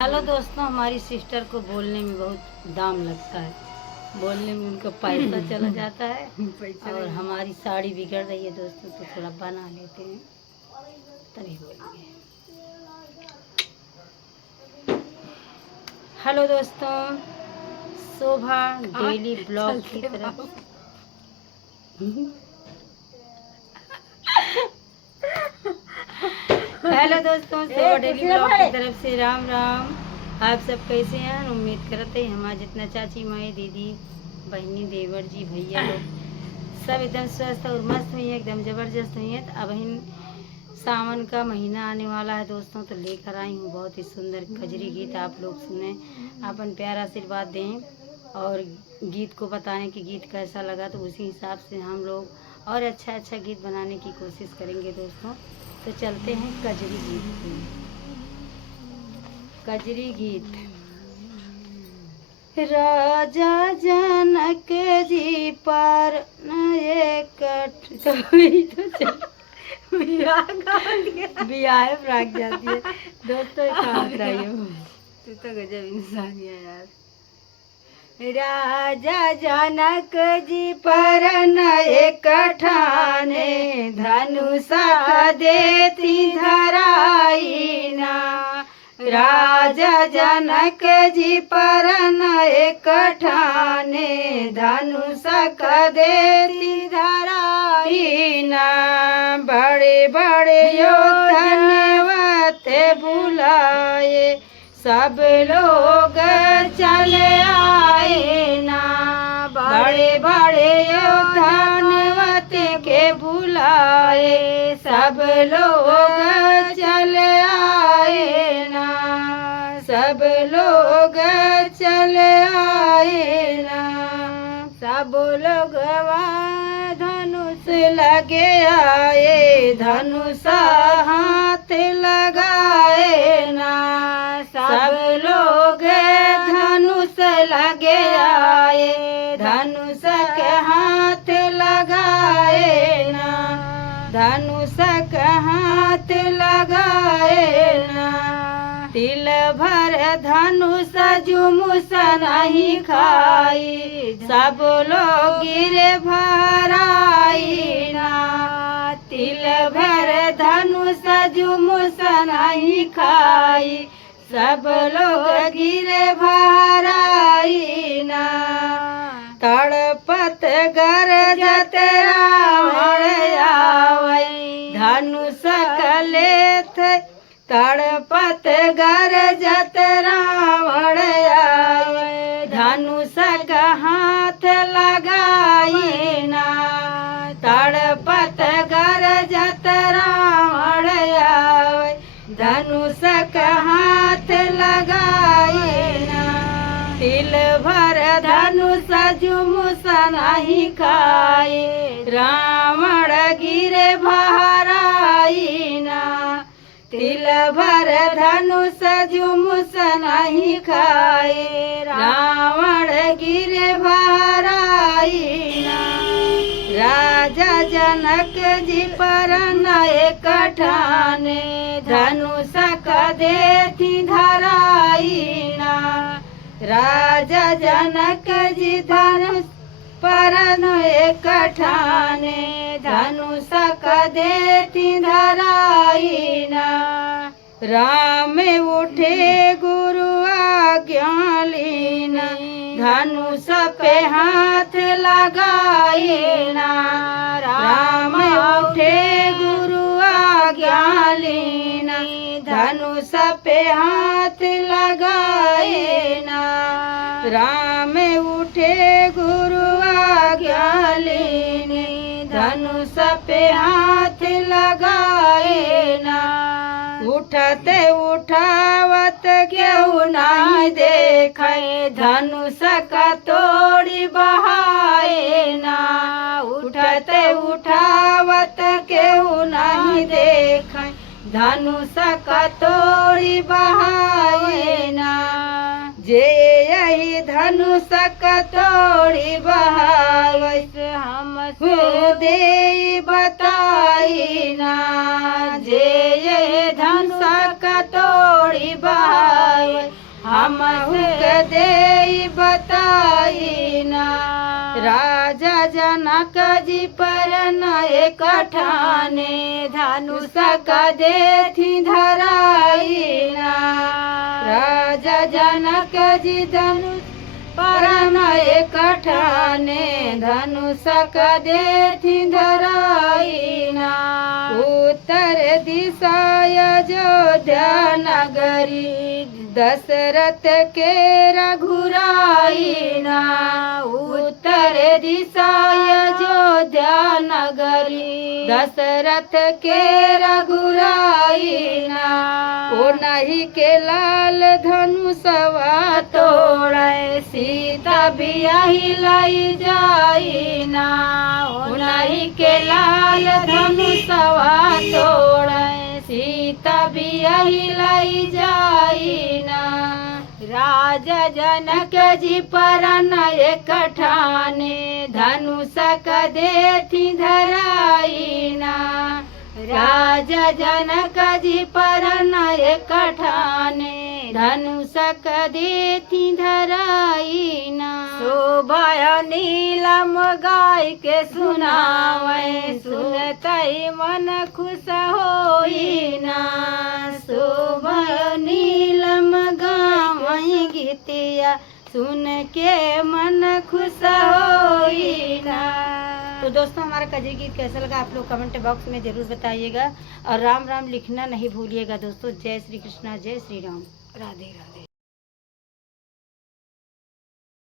Hello दोस्तों, हमारी sister को बोलने में बहुत दाम लगता है, बोलने में उनका पैसा चला जाता है और हमारी साड़ी बिगड़ रही है दोस्तों, तो थोड़ा बना लेते हैं तभी बोलेंगे। हेलो दोस्तों, शोभा डेली ब्लॉग की तरफ हेलो दोस्तों, शोभा डेली ब्लॉग की तरफ से राम राम। आप सब कैसे हैं? उम्मीद करते हैं हमारे जितना चाची माई दीदी बहनी देवर जी भैया लोग सब एकदम स्वस्थ और मस्त हुई है, एकदम ज़बरदस्त हुई है। तो अब इन सावन का महीना आने वाला है दोस्तों, तो लेकर आई हूँ बहुत ही सुंदर कजरी गीत। आप लोग सुने, अपन प्यारा आशीर्वाद दें और गीत को बताएं कि गीत कैसा लगा, तो उसी हिसाब से हम लोग और अच्छा गीत बनाने की कोशिश करेंगे दोस्तों। तो चलते हैं कजरी गीत पे। कजरी गीत। राजा जनक जी पर बियाह भाग जाती है दोस्तों, कहाँ बताइए। तू तो गजब इंसान है यार। राजा जनक जी पर एक ठाने धनुषा देती धराई ना। राजा जनक जी पर एक ठाने धनुषा देती धराई ना। बड़े बड़े योद्धन बुलाए सब लोग चले आए ना। बड़े बड़े योद्धन के बुलाए सब लोग चले आए ना। सब लोग चले आए ना। सब लोग धनुष लगे आए, धनुष हाथ लगाए ना। सब लोग धनुष लगे आए, धनुष के हाथ लगाए ना। धनुष के हाथ लगाए ना। तिल भर धनुष जुमुस नहीं खाई, सब लोग गिरे भराई ना। तिल भर धनुष जुमुस नहीं खाई, सब लोग गिरे भराई ना। तड़पत गरजत रावण आवै, धनुष कलेथ तड़पत गरजत रावण आए, धनुष का हाथ लगाई ना। तड़पत गरजत रावण आए, धनुष का हाथ लगाई ना। तिल भर धनुष जुमुस नहीं खाए, रावण गिरे भराई ना। तिल भर धनुष जुमुस नहीं खाए, रावण गिरे भराई ना। राजा जनक जी पर एक ठाने धनुष का देती धराई ना। राजा जनक जी धनुष पर एक ठाने धनुष का देती धराई ना। राम उठे गुरु आज्ञा लीना, धनुष पे हाथ लगाए ना। राम उठे गुरु आज्ञा लीना, धनुष पे हाथ लगाए ना। राम उठे गुरु आज्ञा लेने, धनुष पे हाथ लगाए ना। उठते उठावत क्यों नहीं देखे, धनुष का तोड़ी बहाए ना। उठते उठावत क्यों नहीं देखे, धनुष का तोड़ी बहाए ना। जे यही धनुष का तोड़ी बहावे, हम दे बताई ना। जे ये धनुष का तोड़ी बहावे, हम दे बताई ना। राजा जनक जी पर नए कठाने धनुष का देथी धराई ना। राजा जनक जी धनुष पर नए कठाने धनुष का देथी धराई ना। उत्तर दिशा अयोध्या नगरी दशरथ के रघुराई ना। उत्तर दिशा अयोध्या नगरी दशरथ के रघुराई ना। ओ नहीं के लाल धनुषवा तोड़े सीता बियाही लाई जाई ना। ओ नहीं के लाल धनुषवा तोड़े सीता बियाही लाई जाई ना। राजा जनक जी पर नए कठाने धनुष का देथी धराई ना। राजा जनक जी पर नए कठाने धनुष का देथी धराई ना। शोभा नीलम गाय के सुनावे सुनतई मन खुश होई ना। शोभा नीलम गावई गीतिया सुन के मन खुश होई ना। तो दोस्तों हमारा कजरी गीत कैसा लगा आप लोग कमेंट बॉक्स में जरूर बताइएगा और राम राम लिखना नहीं भूलिएगा दोस्तों। जय श्री कृष्णा जय श्री राम राधे राधे।